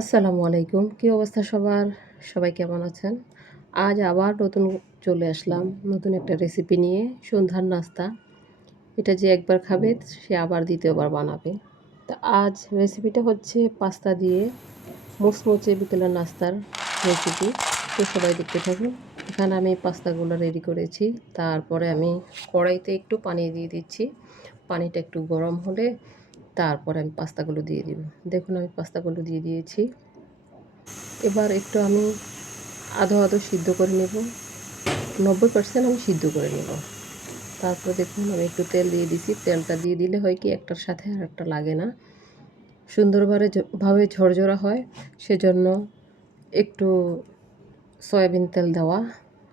আসসালামু আলাইকুম। কী অবস্থা সবার? সবাই কেমন আছেন? আজ আবার নতুন চলে আসলাম, নতুন একটা রেসিপি নিয়ে, সন্ধ্যার নাস্তা। এটা যে একবার খাবে, সে আবার দ্বিতীয়বার বানাবে। তা আজ রেসিপিটা হচ্ছে পাস্তা দিয়ে মুচমুচে বিকেলের নাস্তার রেসিপি তো সবাই দেখতে থাকুন। এখানে আমি পাস্তাগুলো রেডি করেছি। তারপরে আমি কড়াইতে একটু পানি দিয়ে দিচ্ছি। পানিটা একটু গরম হলে তারপরে আমি পাস্তাগুলো দিয়ে দিব। দেখুন, আমি পাস্তাগুলো দিয়ে দিয়েছি। এবার একটু আমি আধো আধো সিদ্ধ করে নেব। নব্বই পার্সেন্ট আমি সিদ্ধ করে নেব। তারপর দেখুন, আমি একটু তেল দিয়ে দিছি। তেলটা দিয়ে দিলে হয় কি, একটার সাথে আর একটা লাগে না। সুন্দরভাবে ভাবে ঝরঝরা হয়। সেজন্য একটু সয়াবিন তেল দেওয়া,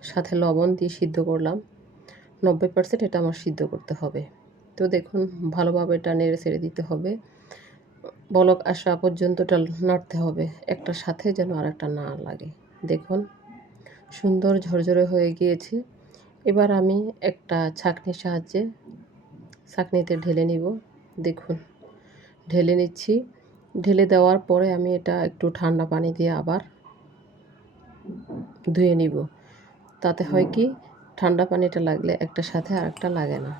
সাথে লবণ দিয়ে সিদ্ধ করলাম। নব্বই পার্সেন্ট এটা আমার সিদ্ধ করতে হবে। তো দেখুন, ভালোভাবে এটা নেড়ে ছেড়ে দিতে হবে। বলক আসা পর্যন্ত এটা নাড়তে হবে একটার সাথে যেন আর একটা না লাগে। দেখুন, সুন্দর ঝরঝরে হয়ে গিয়েছে। এবার আমি একটা ছাঁকনির সাহায্যে ছাঁকনিতে ঢেলে নিব। দেখুন, ঢেলে নিচ্ছি। ঢেলে দেওয়ার পরে আমি এটা একটু ঠান্ডা পানি দিয়ে আবার ধুয়ে নিব। তাতে হয় কি, ঠান্ডা পানিটা লাগলে একটা সাথে আর একটা লাগে না।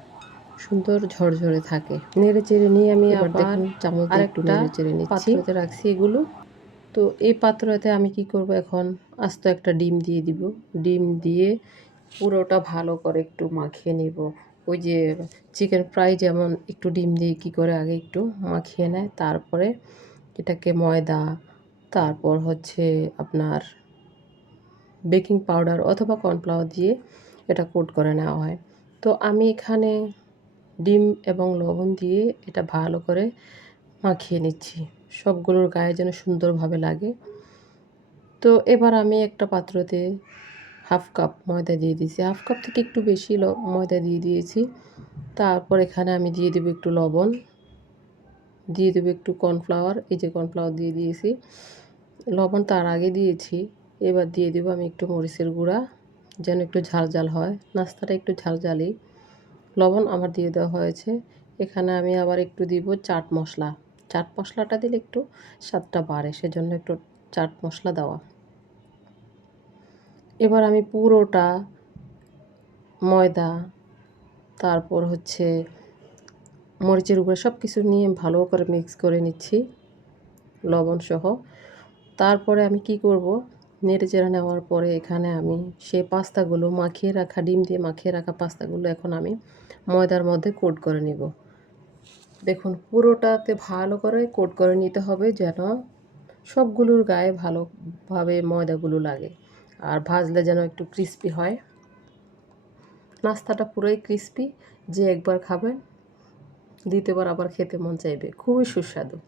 সুন্দর ঝরঝরে থাকে। নেড়ে চেড়ে নিয়ে আমি আবার দেখুন চামচ দিয়ে একটু নেড়ে চেড়ে নিচ্ছি। পাত্রতে রাখছি এগুলো। তো এই পাত্রতে আমি কি করব এখন? আস্ত একটা ডিম দিয়ে দিব। ডিম দিয়ে পুরোটা ভালো করে একটু মাখিয়ে নিব। ওই যে চিকেন ফ্রাই যেমন একটু ডিম দিয়ে কি করে আগে একটু মাখিয়ে নেয় তারপরে এটাকে ময়দা তারপর হচ্ছে আপনার বেকিং পাউডার অথবা কর্নফ্লাওয়ার দিয়ে এটা কোট করে নেওয়া হয়। তো আমি এখানে ডিম এবং লবণ দিয়ে এটা ভালো করে মাখিয়ে নিচ্ছি। সবগুলোর গায়ে যেন সুন্দরভাবে লাগে। তো এবার আমি একটা পাত্রতে হাফ কাপ ময়দা দিয়ে দিয়েছি। হাফ কাপ থেকে একটু বেশি ময়দা দিয়ে দিয়েছি। তারপর এখানে আমি দিয়ে দেবো একটু লবণ। দিয়ে দেবো একটু কর্নফ্লাওয়ার। এই যে কর্নফ্লাওয়ার দিয়ে দিয়েছি। লবণ তার আগে দিয়েছি। এবার দিয়ে দেবো আমি একটু মরিচের গুঁড়া। যেন একটু ঝাল ঝাল হয়। নাস্তাটা একটু ঝাল ঝালই লবণ আমার দিয়ে দেওয়া হয়েছে। এখানে আমি আবার একটু দিব চাট মশলা। চাট মশলাটা দিলে একটু স্বাদটা বাড়ে, সেজন্য একটু চাট মশলা দেওয়া। এবার আমি পুরোটা ময়দা, তারপর হচ্ছে মরিচের উপরে সব কিছু নিয়ে ভালো করে মিক্স করে নিচ্ছি লবণ সহ তারপরে আমি কি করব? নেড়ে চেড়ে নেওয়ার পরে এখানে আমি সে পাস্তাগুলো মাখিয়ে রাখা, ডিম দিয়ে মাখিয়ে রাখা পাস্তাগুলো এখন আমি ময়দার মধ্যে কোট করে নিব। দেখুন, পুরোটাতে ভালো করে কোট করে নিতে হবে যেন সবগুলোর গায়ে ভালোভাবে ময়দাগুলো লাগে আর ভাজলে যেন একটু ক্রিস্পি হয়। নাস্তাটা পুরোই ক্রিস্পি, যে একবার খাবেন, দ্বিতীয়বার আবার খেতে মন চাইবে। খুবই সুস্বাদু।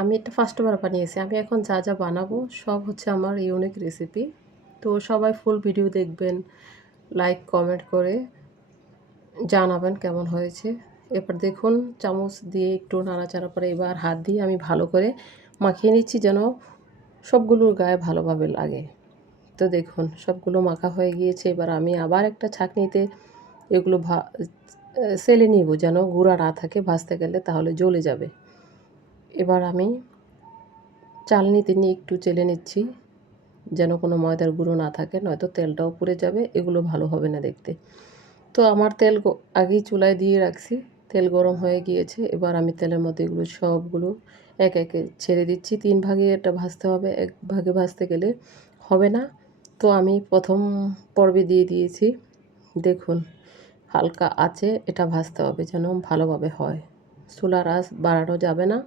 আমি এটা ফার্স্টবার বানিয়েছি। আমি এখন যা যা বানাবো সব হচ্ছে আমার ইউনিক রেসিপি তো সবাই ফুল ভিডিও দেখবেন লাইক কমেন্ট করে জানাবেন কেমন হয়েছে। এবার দেখুন, চামচ দিয়ে একটু নাড়াচাড়া করে এবার হাত দিয়ে আমি ভালো করে মাখিয়ে নিচ্ছি যেন সবগুলোর গায়ে ভালোভাবে লাগে। তো দেখুন, সবগুলো মাখা হয়ে গিয়েছে। এবার আমি আবার একটা ছাঁকনিতে এগুলো ভা সেলে নিব যেন গুঁড়া না থাকে, ভাজতে গেলে তাহলে জ্বলে যাবে। এবার আমি চালনিতে নিয়ে একটু চেলে নিচ্ছি, যেন কোনো ময়দার গুঁড়ো না থাকে, নয়তো তেলটাও পুড়ে যাবে, এগুলো ভালো হবে না দেখতে। তো আমার তেল আগেই চুলায় দিয়ে রাখছি, তেল গরম হয়ে গিয়েছে, এবার আমি তেলের মধ্যে এগুলো সবগুলো এক একে ছেড়ে দিচ্ছি। তিন ভাগে এটা ভাজতে হবে, এক ভাগে ভাজতে গেলে হবে না। তো আমি প্রথম পর্বে দিয়ে দিয়েছি, দেখুন হালকা আছে, এটা ভাজতে হবে যেন ভালোভাবে হয়। চুলার আঁচ বাড়ানো যাবে না।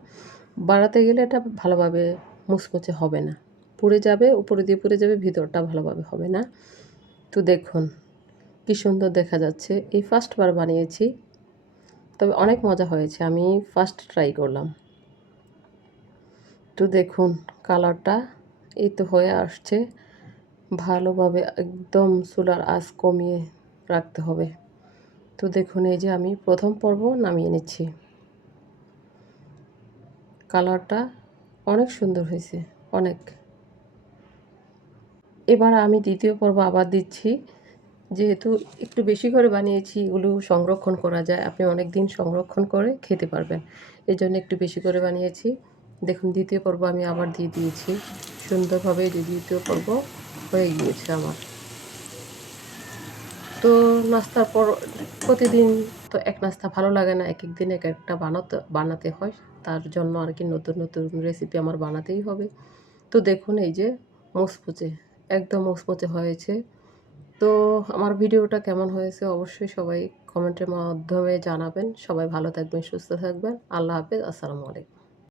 বাড়াতে গেলে এটা ভালোভাবে মুচমুচে হবে না। পুড়ে যাবে, উপরে দিয়ে পুড়ে যাবে, ভিতরটা ভালোভাবে হবে না। তো দেখুন, কি সুন্দর দেখা যাচ্ছে। এই ফার্স্টবার বানিয়েছি, তবে অনেক মজা হয়েছে। আমি ফার্স্ট ট্রাই করলাম। তো দেখুন কালারটা এই তো হয়ে আসছে। ভালোভাবে একদম চুলার আঁচ কমিয়ে রাখতে হবে। তো দেখুন, এই যে আমি প্রথম পর্ব নামিয়ে নিচ্ছি। কালারটা অনেক সুন্দর হয়েছে, অনেক। এবার আমি দ্বিতীয় পর্ব আবার দিচ্ছি। যেহেতু একটু বেশি করে বানিয়েছি, এগুলো সংরক্ষণ করা যায়। আপনি অনেক দিন সংরক্ষণ করে খেতে পারবেন। এই জন্য একটু বেশি করে বানিয়েছি। দেখুন, দ্বিতীয় পর্ব আমি আবার দিয়ে দিয়েছি। সুন্দরভাবে দ্বিতীয় পর্ব হয়ে গিয়েছে আমার। তো নাস্তার পর প্রতিদিন তো এক নাস্তা ভালো লাগে না এক এক দিন এক একটা বানাতে বানাতে হয়। তার জন্য আর কি নতুন নতুন রেসিপি আমার বানাতেই হবে। তো দেখুন এই যে মুচমুচে একদম মুচমুচে হয়েছে। তো আমার ভিডিওটা কেমন হয়েছে অবশ্যই সবাই কমেন্টের মাধ্যমে জানাবেন। সবাই ভালো থাকবেন, সুস্থ থাকবেন। আল্লাহ হাফেজ, আসসালামু আলাইকুম।